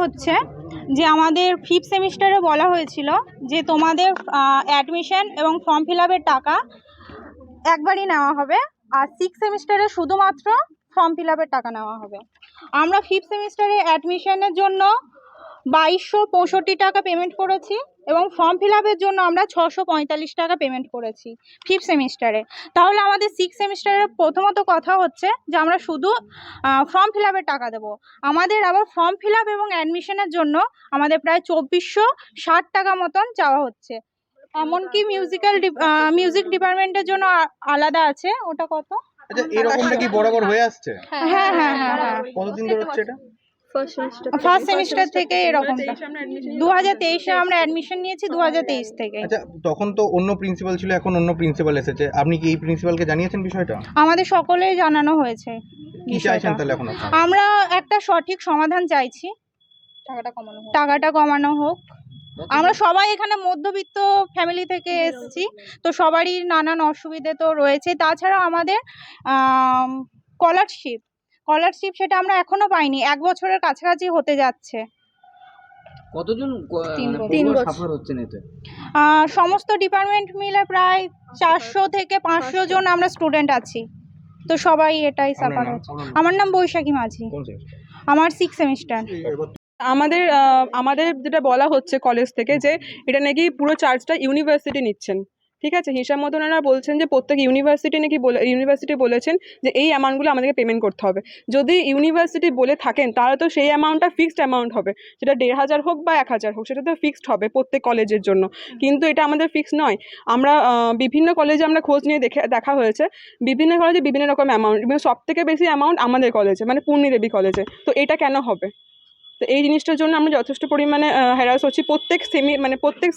হচ্ছে যে আমাদের 5th সেমিস্টারে বলা হয়েছিল যে তোমাদের অ্যাডমিশন এবং ফর্ম ফিল আপের টাকা একবারই নেওয়া হবে, আর 6th সেমিস্টারে শুধুমাত্র ফর্ম ফিল আপের টাকা নেওয়া হবে। আমরা 5th সেমিস্টারে অ্যাডমিশনের জন্য 2265 টাকা পেমেন্ট করেছি এবং ফর্ম ফিল আপের জন্য আমরা 645 টাকা পেমেন্ট করেছি 5th সেমিস্টারে। তাহলে আমাদের 6th সেমিস্টারের প্রথমত কথা হচ্ছে যে আমরা শুধু ফর্ম ফিল আপের টাকা দেবো। আমাদের আবার ফর্ম ফিল আপ এবং অ্যাডমিশনের জন্য আমাদের প্রায় 2460 টাকা মতন চাওয়া হচ্ছে। এমনকি মিউজিক ডিপার্টমেন্টের জন্য আলাদা আছে। ওটা কত? আচ্ছা, এরকমটা কি বরাবর হয়ে আসছে? হ্যাঁ হ্যাঁ হ্যাঁ হ্যাঁ, কতদিন ধরে হচ্ছে এটা? ফার্স্ট সেমিস্টার থেকে এরকমটা। 2023-এ আমরা অ্যাডমিশন নিয়েছি 2023 থেকে। আচ্ছা, তখন তো অন্য প্রিন্সিপাল ছিল, এখন অন্য প্রিন্সিপাল এসেছে, আপনি কি এই প্রিন্সিপালকে জানিয়েছেন বিষয়টা? আমাদের সকলেই জানানো হয়েছে। কি চাইছেন তাহলে এখন আপনারা? আমরা একটা সঠিক সমাধান চাইছি, টাকাটা কমানো হোক। আমরা সবাই এখানে মধ্যবিত্ত ফ্যামিলি থেকে এসেছি, তো সবারই নানান অসুবিধে তো রয়েছে। তাছাড়া আমাদের স্কলারশিপ সেটা আমরা এখনো পাইনি, 1 বছরের কাছাকাছি হতে যাচ্ছে। কতজন 3 বছর সাফার হচ্ছেন এতে? সমস্ত ডিপার্টমেন্ট মিলে প্রায় 400 থেকে 500 জন আমরা স্টুডেন্ট আছি, তো সবাই এটাই সাফার হচ্ছে। আমার নাম বৈশাখী মাঝি, আমার 6th সেমিস্টার। আমাদের যেটা বলা হচ্ছে কলেজ থেকে যে এটা নাকি পুরো চার্জটা ইউনিভার্সিটি নিচ্ছেন, ঠিক আছে। হিসাব মতো ওনারা বলছেন যে প্রত্যেক ইউনিভার্সিটি বলেছেন যে এই অ্যামাউন্টগুলো আমাদেরকে পেমেন্ট করতে হবে। যদি ইউনিভার্সিটি বলে থাকেন তাহলে তো সেই অ্যামাউন্টটা ফিক্সড অ্যামাউন্ট হবে, সেটা 1500 হোক বা 1000 হোক, সেটা তো ফিক্সড হবে প্রত্যেক কলেজের জন্য। কিন্তু এটা আমাদের ফিক্সড নয়। আমরা বিভিন্ন কলেজে আমরা খোঁজ নিয়ে দেখা হয়েছে, বিভিন্ন কলেজে বিভিন্ন রকম অ্যামাউন্ট, এবং সব থেকে বেশি অ্যামাউন্ট আমাদের কলেজে, মানে পূর্ণিদেবী কলেজে। তো এটা কেন হবে? তো এই জিনিসটার জন্য আমরা যথেষ্ট পরিমাণে হ্যারাস হচ্ছি। প্রত্যেক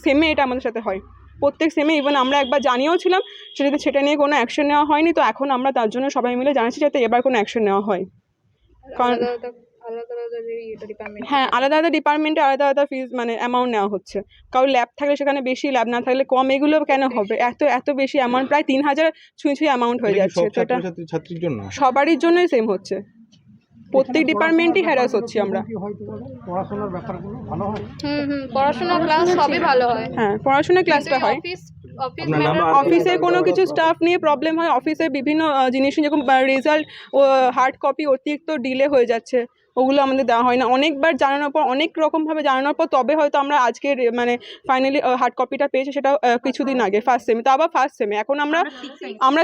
সেমে এটা আমাদের সাথে হয়, প্রত্যেক সেমে। ইভেন আমরা একবার জানিয়েও ছিলাম, সেটা নিয়ে কোনো অ্যাকশন নেওয়া হয়নি। তো এখন আমরা তার জন্য সবাই মিলে জানাচ্ছি যাতে এবার কোনো অ্যাকশন নেওয়া হয়। কারণ হ্যাঁ, আলাদা আলাদা ডিপার্টমেন্টে আলাদা আলাদা ফিজ অ্যামাউন্ট নেওয়া হচ্ছে। কারণ ল্যাব থাকলে সেখানে বেশি, ল্যাব না থাকলে কম। এগুলো কেন হবে? এত বেশি অ্যামাউন্ট, প্রায় 3000 ছুঁই অ্যামাউন্ট হয়ে যাচ্ছে। তো এটা ছাত্রীর জন্য সবারই জন্যই সেম হচ্ছে, প্রত্যেক ডিপার্টমেন্টই হ্যারাস হচ্ছি আমরা। পড়াশোনা ক্লাস সবই ভালো হয়। হ্যাঁ, পড়াশোনার ক্লাসটা হয়। অফিসে কোনো কিছু স্টাফ নিয়ে প্রবলেম হয়, অফিসের বিভিন্ন জিনিস যেরকম রেজাল্ট ও হার্ড কপি অতিরিক্ত ডিলে হয়ে যাচ্ছে, ওগুলো আমাদের দেওয়া হয় না। অনেকবার জানানোর পর, অনেক রকমভাবে জানানোর পর তবে হয়তো আমরা আজকের ফাইনালি হার্ড কপিটা পেয়েছি, সেটা কিছুদিন আগে ফার্স্ট সেমে। তাও আবার ফার্স্ট সেমে, এখন আমরা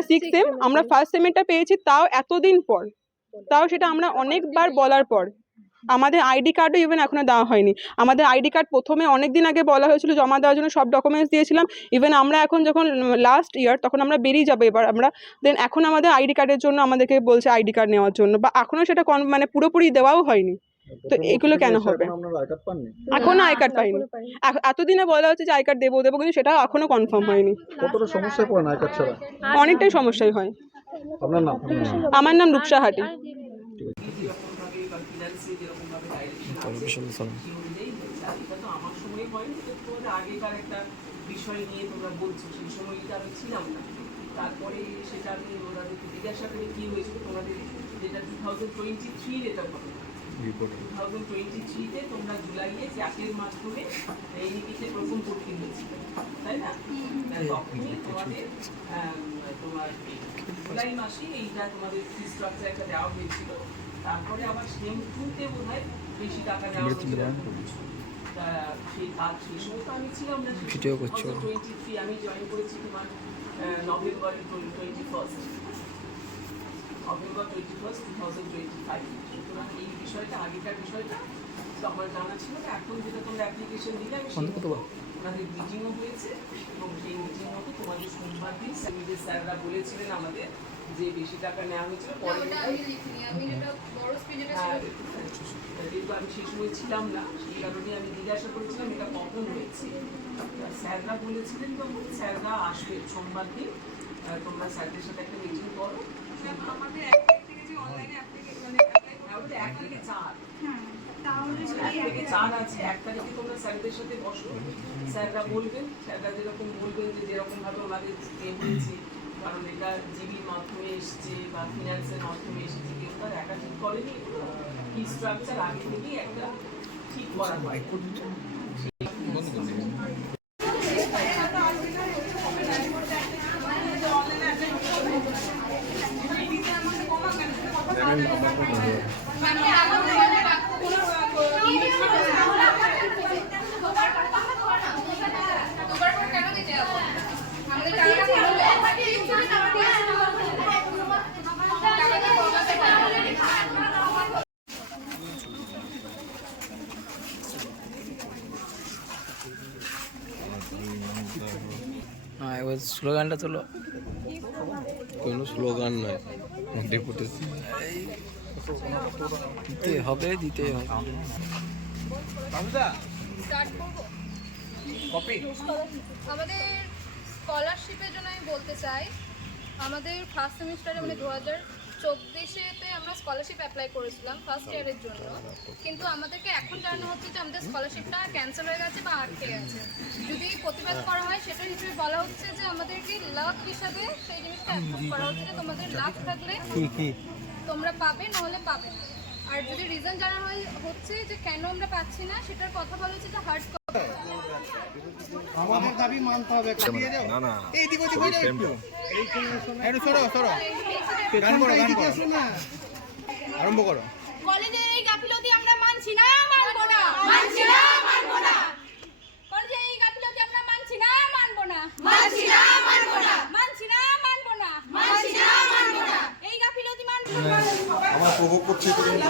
6th সেম, আমরা ফার্স্ট সেমেরটা পেয়েছি তাও এতদিন পর, তাও সেটা আমরা অনেকবার বলার পর। আমাদের আইডি কার্ডও ইভেন এখনো দেওয়া হয়নি। আমাদের আইডি কার্ড প্রথমে অনেক দিন আগে বলা হয়েছিল জমা দেওয়ার জন্য, সব ডকুমেন্টস দিয়েছিলাম। ইভেন আমরা এখন যখন লাস্ট ইয়ার, তখন আমরা বেরিয়ে যাবো এবার আমরা, দেন এখন আমাদের আইডি কার্ডের জন্য আমাদেরকে বলছে আইডি কার্ড নেওয়ার জন্য, বা এখনও সেটা পুরোপুরি দেওয়াও হয়নি। তো এগুলো কেন হবে? এখনো আই কার্ড পাইনি। এতদিনে বলা হচ্ছে যে আই কার্ড দেবো, কিন্তু সেটা এখনো কনফার্ম হয়নি। কতটা সমস্যায় পড়েন আই কার্ড ছাড়া? অনেকটাই সমস্যাই হয়। আপনার নাম? আমার নাম রূপসা হাটি। বিষয় নিয়ে তোমরা বলছো, সেই সময়টা আমি ছিলাম না। তারপরে সেটা আমি ওনাদেরকে জিজ্ঞাসা করে কি হয়েছিল তোমাদের, যেটা 2023 এটা হবে। 2023-তে তোমরা জুলাইয়ে জ্যাকের মাধ্যমে এই নীতিতে প্রথম ভর্তি হয়েছিল, তাই না? তখনই তোমাদের তোমার জুলাই মাসে এইটা তোমাদের ফি স্ট্রাকচার একটা দেওয়া হয়েছিল। তারপরে আবার সেম 2-তে বোধ হয় বেশি টাকা নেওয়া হয়েছিল। সেই সময় তো আমি ছিলাম না, 2023 আমি জয়েন করেছি তোমার নভেম্বর 21, 2025। সুতরাং এই বিষয়টা, আগেকার বিষয়টা তো আমার জানা ছিল না। এখন যেটা তোমরা অ্যাপ্লিকেশন দিলে, আমি ওনাদের মিটিংও হয়েছে, এবং সেই মিটিং মতো তোমাদের সোমবার দিন স্যাররা বলেছিলেন আমাদের যে বেশি টাকা নেওয়া হয়েছিল। পরে যেহেতু আমি সেই সময় ছিলাম না, সেই কারণে আমি জিজ্ঞাসা করেছিলাম এটা কখন হয়েছে। স্যাররা বলেছিলেন তখন স্যাররা আসবে সোমবার দিন, তোমরা স্যারদের সাথে একটা মিটিং করো। আমাদের 1 থেকে যে অনলাইনে অ্যাপ্লিকেশন 1 থেকে 4 আছে, 1 তারিখে তোমরা স্যারদের সাথে বসো। স্যাররা বলবেন, স্যাররা যেরকম বলবেন যে যেরকম ভাবে ওনাদের হয়েছে, কারণ এটা জিবির মাধ্যমে এসছে বা ফিনান্সের মাধ্যমে এসেছে, কেউ তার একা ঠিক করেনি। ফি স্ট্রাকচার আগে থেকেই একটা ঠিক করা হয়। হ্যাঁ এবার স্লোগানটা তোলো। কোনো স্লোগান নয়, ডেপুটেশন। দিতে হবে, দিতে হবে। স্টার্ট করবো। আমাদের স্কলারশিপের জন্য আমি বলতে চাই, আমাদের ফার্স্ট সেমিস্টারে মানে 2024-তে আমরা স্কলারশিপ অ্যাপ্লাই করেছিলাম ফার্স্ট ইয়ারের জন্য, কিন্তু আমাদেরকে এখন জানানো হচ্ছে যে আমাদের স্কলারশিপটা ক্যান্সেল হয়ে গেছে বা আটকে গেছে। যদি প্রতিবাদ করা হয় সেটার হিসেবে বলা হচ্ছে যে আমাদেরকে লাভ হিসাবে সেই জিনিসটা অ্যাপ্রুভ করা হচ্ছে যে তোমাদের লাভ থাকলে তোমরা পাবে, নাহলে পাবে না। আর যদি রিজন জানা হচ্ছে যে কেন আমরা পাচ্ছি না, সেটার কথা বলা হচ্ছে যে হার্ড আমাদের দাবি মানতে হবে। না না, এই দিকে দিকে একটু একটু সরো গান করো আরম্ভ করো। কলেজের এই গাফিলতি আমরা মানছি না, মানবো না, মানছি না, মানবো না। কলেজের এই গাফিলতি আমরা মানছি না, মানবো না, মানছি না, মানবো না, মানছি না, মানবো না, মানছি না, মানবো না। এই গাফিলতি মানবো না। আমার প্রভোগ করছে তো এইটা